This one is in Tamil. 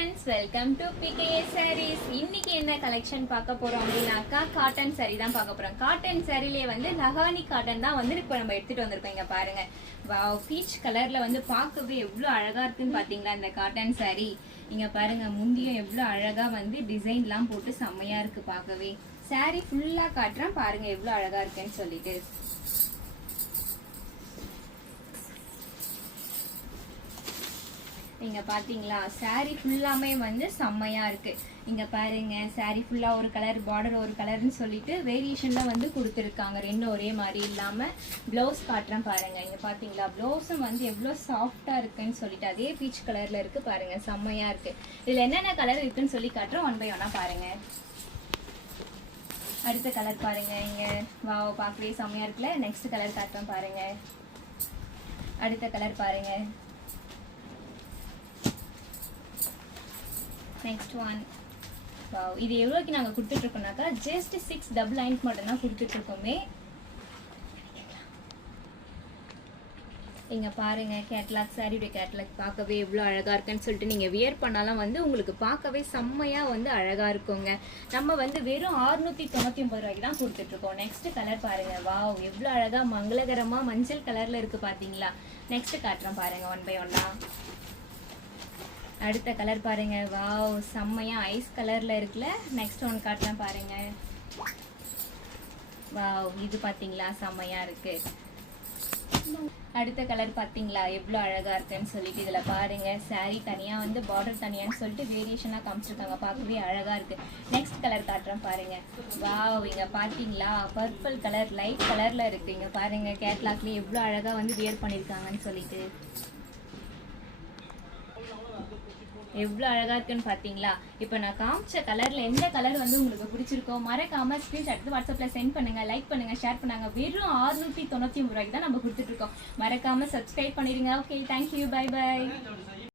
friends, welcome to PKA Sarees. இன்னைக்கு என்ன கலெக்ஷன் பார்க்க போறோம் அப்படினாக்கா காட்டன் saree தான் பார்க்க போறோம். காட்டன் சாரிலே வந்து லஹானி காட்டன் தான் வந்து இப்போ நம்ம எடுத்துட்டு வந்திருக்கோம். இங்க பாருங்க, வாவ், பீச் கலர்ல வந்து பார்க்கவே எவ்வளவு அழகா இருக்குன்னு பாத்தீங்களா இந்த காட்டன் saree. இங்க பாருங்க, முந்தியும் எவ்வளவு அழகா வந்து டிசைன்லாம் போட்டு செம்மையா இருக்கு பார்க்கவே. saree ஃபுல்லா காட்டுறேன் பாருங்க எவ்வளவு அழகா இருக்குன்னு சொல்லிட்டு. இங்க பாத்தீங்களா, saree ஃபுல்லாமே வந்து செம்மையா இருக்கு. இங்க பாருங்க, saree ஃபுல்லா ஒரு கலர், பார்டர் ஒரு கலர்னு சொல்லிட்டு வேரியேஷன்ல வந்து கொடுத்துருக்காங்க. ரெண்டும் ஒரே மாதிரி இல்லாம பிளவுஸ் காட்டுறேன் பாருங்க. இங்க பாத்தீங்களா, பிளவுஸும் வந்து எவ்வளவு சாஃப்டா இருக்குன்னு சொல்லிட்டு அதே பீச் கலர்ல இருக்கு பாருங்க, செம்மையா இருக்கு. இதுல என்னென்ன கலர் இருக்குன்னு சொல்லி காட்டுறோம், ஒன் பை ஒன்னா பாருங்க. அடுத்த கலர் பாருங்க, இங்க வாவ், பார்க்கவே செம்மையா இருக்குல்ல. நெக்ஸ்ட் கலர் காட்டுறேன் பாருங்க. அடுத்த கலர் பாருங்க. Next one. வாவ், இது எவ்வளோக்கு நாங்கள் கொடுத்துட்ருக்கோம்னாக்கா ஜஸ்ட் 699 மட்டும் தான் கொடுத்துட்ருக்கோமே. இங்கே பாருங்க, கேட்லாக், சாரியுடைய கேட்லாக் பார்க்கவே எவ்வளோ அழகாக இருக்குன்னு சொல்லிட்டு நீங்கள் வியர் பண்ணாலும் வந்து உங்களுக்கு பார்க்கவே செம்மையாக வந்து அழகாக இருக்குங்க. நம்ம வந்து வெறும் 699 ரூபாய்க்கு தான் கொடுத்துட்ருக்கோம். நெக்ஸ்ட் கலர் பாருங்க, வாவ், எவ்வளோ அழகாக மங்களகரமாக மஞ்சள் கலரில் இருக்குது பார்த்தீங்களா. நெக்ஸ்ட் காட்டுறோம் பாருங்க ஒன் பை ஒன்னா. அடுத்த கலர் பாருங்க, வாவ், செம்மையா ஐஸ் கலர்ல இருக்குல்ல. நெக்ஸ்ட் ஒன் காட்டுறேன் பாருங்க. வாவ், இது பாத்தீங்களா செம்மையா இருக்கு. அடுத்த கலர் பாத்தீங்களா எவ்வளவு அழகா இருக்குன்னு சொல்லிட்டு. இதுல பாருங்க, saree தனியா வந்து பார்டர் தனியான்னு சொல்லிட்டு வேரியேஷனா காமிச்சிருக்காங்க, பார்க்கவே அழகா இருக்கு. நெக்ஸ்ட் கலர் காட்டுறேன் பாருங்க. வாவ், இங்க பாத்தீங்களா பர்பிள் கலர் லைட் கலர்ல இருக்கு. இங்க பாருங்க, கேட்லாக்லயே எவ்வளவு அழகா வந்து வியர் பண்ணிருக்காங்கன்னு சொல்லிட்டு எவ்வளோ அழகா இருக்குன்னு பார்த்தீங்களா. இப்போ நான் காமிச்ச கலர்ல எந்த கலர் வந்து உங்களுக்கு பிடிச்சிருக்கோ மறக்காம ஸ்கிரீன்ஷாட் எடுத்து வாட்ஸ்அப்ல சென்ட் பண்ணுங்க, லைக் பண்ணுங்க, ஷேர் பண்ணுங்க. வெறும் 699 ரூபாய்க்கு தான் நம்ம கொடுத்துட்டு இருக்கோம். மறக்காம சப்ஸ்கிரைப் பண்ணிடுங்க. Okay, thank you, bye by.